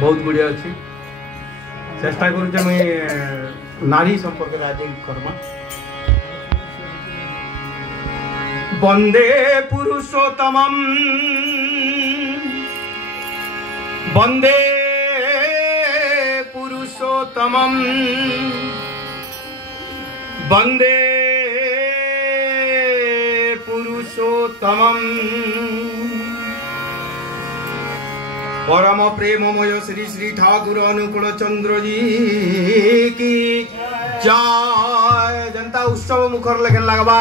बहुत गुड़े अच्छी चेष्टा करुचे मुई नारी संपर्क आज करमा। वंदे पुरुषोत्तमं वंदे पुरुषोत्तमं वंदे पुरुषोत्तमं परम प्रेममय श्री श्री ठाकुर अनुकूल चंद्र जी की जय। जनता उत्सव मुखर लगन लगवा।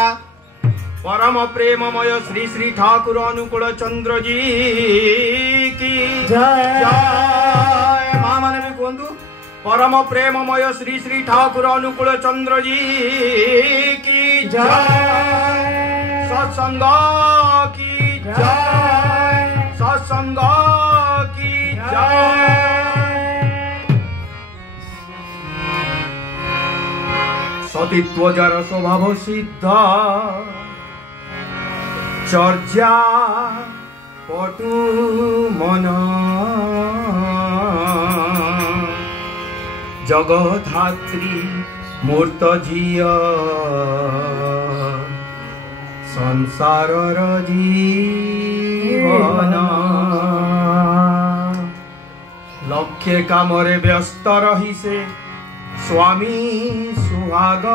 परम प्रेममय श्री श्री ठाकुर अनुकूल चंद्र जी की जय। माँ माने भी कहतु परम प्रेममय श्री श्री ठाकुर अनुकूल चंद्र जी की जय। सत्संग की जय। सत्संग की जय। सतीत्व जार स्वभाव सिद्ध चर्चा पटु मन जगधात्री मूर्त झिय संसारर जीवन लक्ष्य कामरे व्यस्त रही से स्वामी सुहाग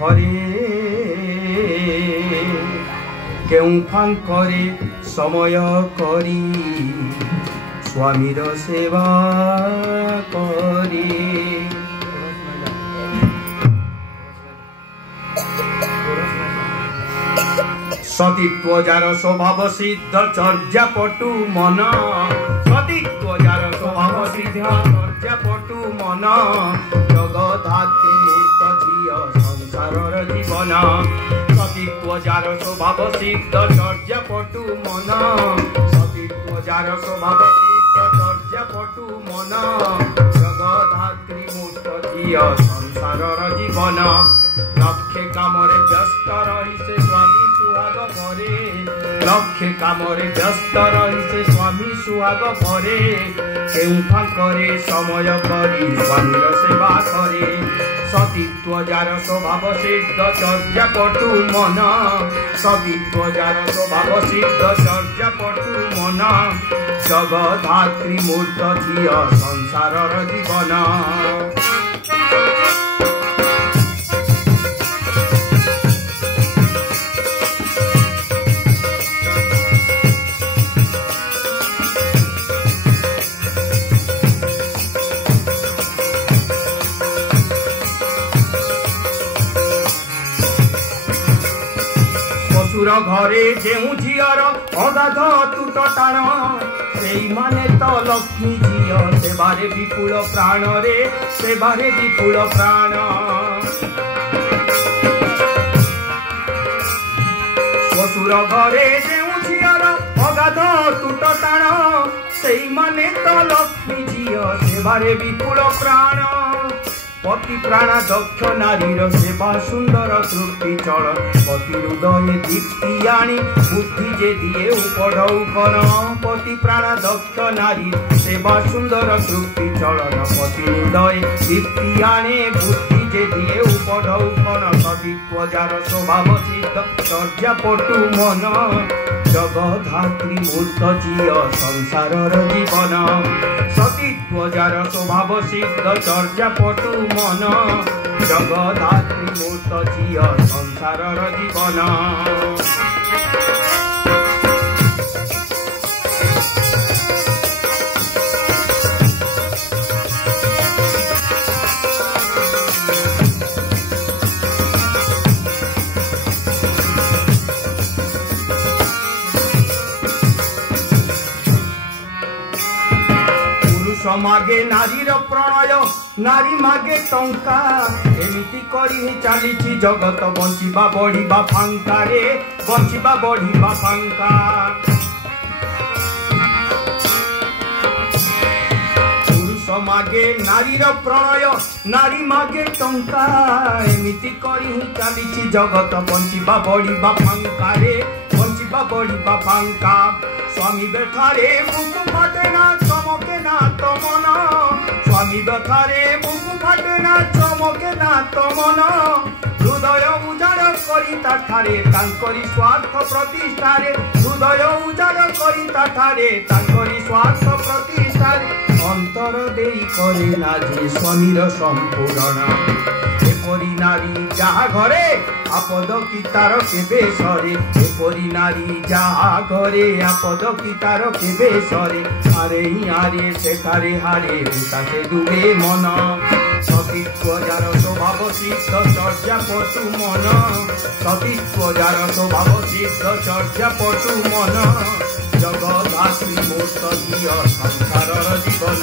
भरे केउ फांकरे समय करी स्वामीर सेवा करी। सतीत्व जार स्वभाव सिद्ध चर्या पटु मन सतीत्व जार स्वभाव सिद्ध चर्या पटु मन जगधात्री मूर्त झिय संसारर जीवन। सतीत्व जार स्वभाव सिद्ध चर्या पटु मन सतीत्व जार स्वभाव सिद्ध चर्या पटु मन जगधात्री मूर्त झिय संसारर जीवन लक्ष्य कामरे व्यस्त रही से स्वामी सुहाग भरे लक्ष्य कामरे व्यस्त रही से स्वामी सुहाग भरे केउ फांकरे समय करी स्वामीर सेवा करे। सतीत्व जार स्वभाव सिद्ध चर्या पटु मन सतीत्व जार स्वभाव सिद्ध चर्या पटु मन जगधात्री मूर्त झिय संसारर जीवन। ससुर घरे जेउ झियर अगाध तुट टाण से माने तो लक्ष्मी झिय सेवारे विपुल प्राण रे सेवारे विपुल प्राण। ससुर घरे जेउ झियर अगाध तुट टाण से माने तो लक्ष्मी झिय सेवारे विपुल प्राण। पति प्राण दक्ष नारीर सेवा सुंदर तृप्ति चल पति हृदय दीप्ति आनी बुद्धि जे दिए उपढ़ऊ कन। पति प्राण दक्ष नारी सेवा सुंदर तृप्ति चलन पति हृदय दीप्ति आने बुद्धि जे दिए उपढ़ऊ कन। सतीत्व जार स्वभाव सिद्ध चर्या पटु मन जगधात्री मूर्त झिय संसारर जीवन। सतीत्व जार स्वभाव सिद्ध चर्या पटु मन जगधात्री मूर्त झिय संसारर जीवन। मागे नारीर प्रणय नारी मागे टंका एमिति करी चली जगत बंचिबा बढ़िबा फांका रे बंचिबा बढ़िबा फांका। पुरुष मागे नारीर प्रणय नारी मागे टंका एमिति करी चली जगत बंचिबा बढ़िबा फांका रे बंचिबा बढ़िबा फांका। स्वामी बेठारे बुकु फाटे ना चमके ଅନ୍ୟଥାରେ ବୁକୁ ଫାଟେ ନା ଚମକେ ନା ତ ମନ ହୃଦୟ ଉଜାଡ଼ କରି ତାଠାରେ ତାଙ୍କରି ସ୍ୱାର୍ଥ ପ୍ରତିଷ୍ଠାରେ ହୃଦୟ ଉଜାଡ଼ କରି ତାଠାରେ ତାଙ୍କରି ସ୍ୱାର୍ଥ ପ୍ରତିଷ୍ଠାରେ ଅନ୍ତର ଦେଇ କରେ ନା ଯେ ସ୍ୱାମୀର ସମ୍ପୂରଣ ଏପରି ନାରୀ ଯାହା ଘରେ ଆପଦ କି ତାର କେବେ ସରେ ଏପରି ନାରୀ ଯାହା ଘରେ ଆପଦ କି ତାର କେବେ ସରେ ଆରେ ହିଁ ଆରେ ସେଠାରେ ହାରେ ହୁତାশে ডুবে মন সতীত্ব যার স্বভাব সিদ্ধ চর্যা পটু মন সতীত্ব যার স্বভাব সিদ্ধ চর্যা পটু মন জগদাত্রী মূর্ত ঝিଅ সংসারর জীবন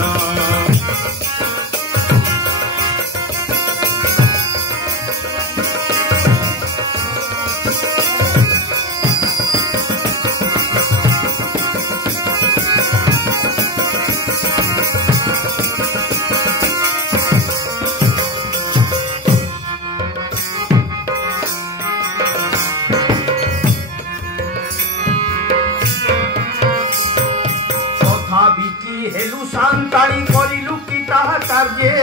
হেলু সান্তাড়ি করিলু কি তাহা কার্যে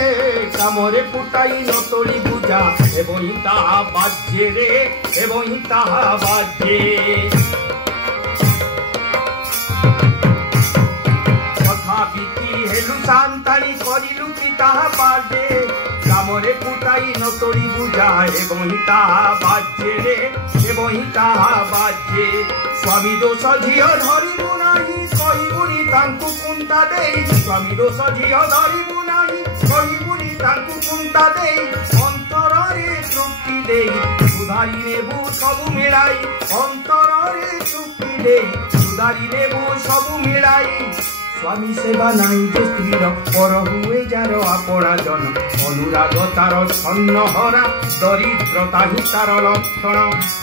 কামরে ফুটাই নতড়ি বুঝা এবং তাহা বাজ্যে রে এবং তাহা বাজ্যে তথাপিকি হেলু সান্তাড়ি করিলু কি তাহা পার্যে কামরে ফুটাই নতড়ি বুঝা এবং তাহা বাজ্যে রে এবং তাহা বাজ্যে স্বামী দোষ ঝিଅ ধরিবু নাহি কহিবুনি তাঙ্কু কুন্তা দেই স্বামী দোষ ঝিଅ ধরিবু নাহি কহিবুনি তাঙ্কু কুন্তা দেই অন্তରରେ তৃপ্তি দেই সুধারি নেবু সবু মিলাই অন্তରରେ তৃপ্তি দেই সুধারি নেবু সবু মিলাই স্বামী সেবা নাই যে স্ত্রীর পর হুয়ে যার আপনা জন অনুরাগ তার ছন্ন হরা দরিদ্রতা হি তার লক্ষণ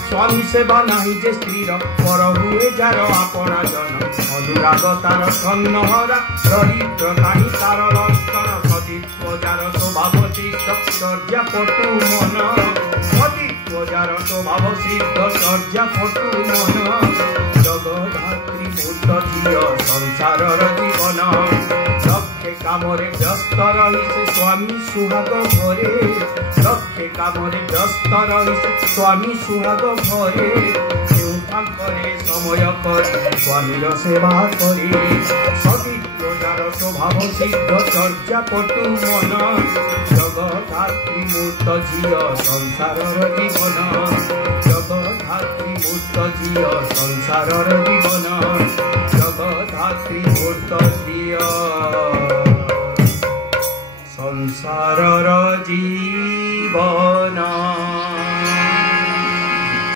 স্বামী সেবা নাই যে স্ত্রীর পর হুয়ে যার আপনা জন অনুরাগ তার ছন্ন হরা দরিদ্রতা হি তার লক্ষণ সতীত্ব যার স্বভাব সিদ্ধ চর্যা পটু মন সতীত্ব যার স্বভাব সিদ্ধ চর্যা পটু মন জগধাত্রী মূর্ত ঝিଅ সংসারর জীবন লক্ষে কামরে ব্যস্ত রহিছে স্বামী সুহাগ ঘরে লক্ষে কামরে ব্যস্ত রহিছে স্বামী সুহাগ ঘরে কেউ তাঙ্করে সময় করে স্বামীর সেবা করে সতীত্ব যার স্বভাব সিদ্ধ চর্যা পটু মন জগধাত্রী মূর্ত ঝিଅ সংসারর জীবন জগধাত্রী মূর্ত ঝিଅ সংসারর জীবন জগধাত্রী মূর্ত ঝিଅ সংসারর জীবন।